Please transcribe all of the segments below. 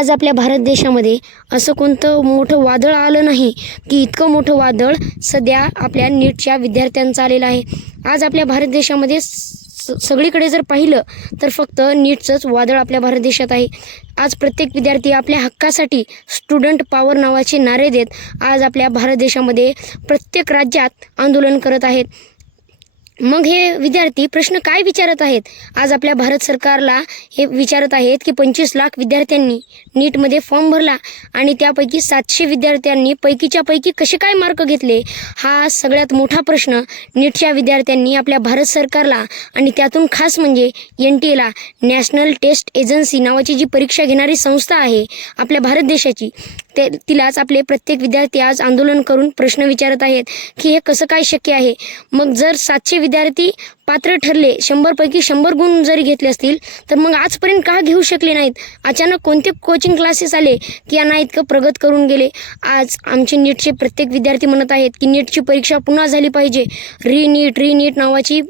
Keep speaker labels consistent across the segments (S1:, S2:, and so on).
S1: आज आपल्या भारत देशामध्ये असं कोणतं मोठं वादळ आलं नाही की इतकं मोठं वादळ सध्या आपल्या नीटच्या विद्यार्थ्यांचं आलेलं आहे. आज आपल्या भारत देशामध्ये स सगळीकडे जर पाहिलं तर फक्त नीटचंच वादळ आपल्या भारत देशात आहे. आज प्रत्येक विद्यार्थी आपल्या हक्कासाठी स्टुडंट पॉवर नावाचे नारे देत आज आपल्या भारत देशामध्ये प्रत्येक राज्यात आंदोलन करत आहेत. मग हे विद्यार्थी प्रश्न काय विचारत आहेत? आज आपल्या भारत सरकारला हे विचारत आहेत की पंचवीस लाख विद्यार्थ्यांनी नीटमध्ये फॉर्म भरला आणि त्यापैकी सातशे विद्यार्थ्यांनी पैकीच्या पैकी कसे काय मार्क घेतले? हा सगळ्यात मोठा प्रश्न नीटच्या विद्यार्थ्यांनी आपल्या भारत सरकारला आणि त्यातून खास म्हणजे एन टी एला नॅशनल टेस्ट एजन्सी नावाची जी परीक्षा घेणारी संस्था आहे आपल्या भारत देशाची ते तिलाच आपले प्रत्येक विद्यार्थी आज आंदोलन करून प्रश्न विचारत आहेत की हे कसं काय शक्य आहे? मग जर सातशे विद्यार्थी पात्र ठरले. शंभरपैकी शंभर गुण जरी घेतले असतील तर मग आजपर्यंत का घेऊ शकले नाहीत? अचानक कोणते कोचिंग क्लासेस आले की यांना इतकं प्रगत करून गेले? आज आमचे नीटचे प्रत्येक विद्यार्थी म्हणत आहेत की नीटची परीक्षा पुन्हा झाली पाहिजे. री नीट री नीट नावाची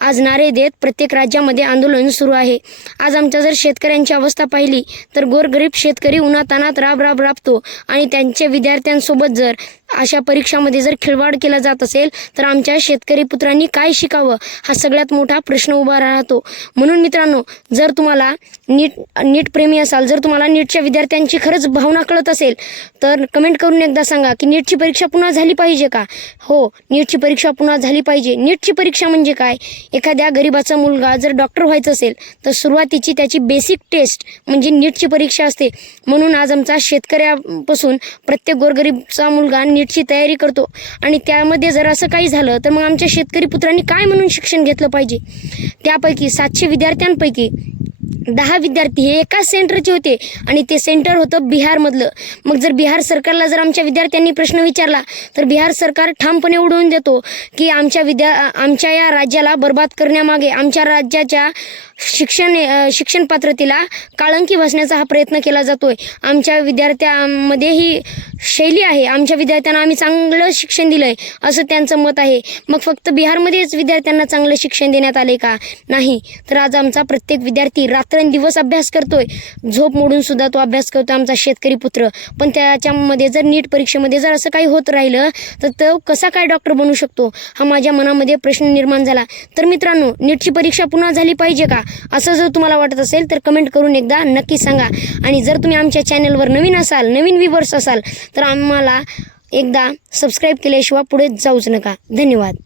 S1: आज नारे देत प्रत्येक राज्यामध्ये आंदोलन सुरू आहे. आज आमच्या जर शेतकऱ्यांची अवस्था पाहिली तर गोरगरीब शेतकरी उन्हातानात राब राब राबतो. आणि त्यांच्या विद्यार्थ्यांसोबत जर अशा परीक्षामध्ये जर खिळवाड केला जात असेल तर आमच्या शेतकरी पुत्रांनी काय शिकावं? हा सगळ्यात मोठा प्रश्न उभा राहतो. म्हणून मित्रांनो जर तुम्हाला नीट नीट प्रेमी असाल जर तुम्हाला नीटच्या विद्यार्थ्यांची खरंच भावना कळत असेल तर कमेंट करून एकदा सांगा की नीटची परीक्षा पुन्हा झाली पाहिजे का? हो नीटची परीक्षा पुन्हा झाली पाहिजे. नीटची परीक्षा म्हणजे काय? एखाद्या गरीबाचा मुलगा जर डॉक्टर व्हायचं असेल तर सुरुवातीची त्याची बेसिक टेस्ट म्हणजे नीटची परीक्षा असते. म्हणून आज आमचा शेतकऱ्यापासून प्रत्येक गोरगरीबचा मुलगा नीटची तयारी करतो. आणि त्यामध्ये जर असं काही झालं तर मग आमच्या शेतकरी पुत्रांनी काय म्हणून शिक्षण घेतलं पाहिजे? त्यापैकी सातशे विद्यार्थ्यांपैकी दहा विद्यार्थी हे एकाच सेंटरचे होते आणि ते सेंटर होतं बिहारमधलं. मग जर बिहार सरकारला जर आमच्या विद्यार्थ्यांनी प्रश्न विचारला तर बिहार सरकार ठामपणे उडवून देतो की आमच्या विद्या आमच्या या राज्याला बर्बाद करण्यामागे आमच्या राज्याच्या शिक्षण शिक्षण पात्रतेला काळंकी बसण्याचा हा प्रयत्न केला जातोय. आमच्या विद्यार्थ्यांमध्ये ही शैली आहे. आमच्या विद्यार्थ्यांना आम्ही चांगलं शिक्षण दिलंय असं त्यांचं मत आहे. मग फक्त बिहारमध्येच विद्यार्थ्यांना चांगलं शिक्षण देण्यात आले का? नाही. तर आज आमचा प्रत्येक विद्यार्थी रात्र रात्रंदिवस अभ्यास करतोय. झोप मोडून सुद्धा तो अभ्यास करतो आमचा शेतकरी पुत्र. पण त्याच्यामध्ये जर नीट परीक्षेमध्ये जर असं काही होत राहिलं तर तो कसा काय डॉक्टर बनू शकतो? हा माझ्या मनामध्ये प्रश्न निर्माण झाला. तर मित्रांनो नीटची परीक्षा पुन्हा झाली पाहिजे का? असं जर तुम्हाला वाटत असेल तर कमेंट करून एकदा नक्की सांगा. आणि जर तुम्ही आमच्या चॅनलवर नवीन असाल नवीन व्हिवर्स असाल तर आम्हाला एकदा सबस्क्राईब केल्याशिवाय पुढे जाऊच नका. धन्यवाद.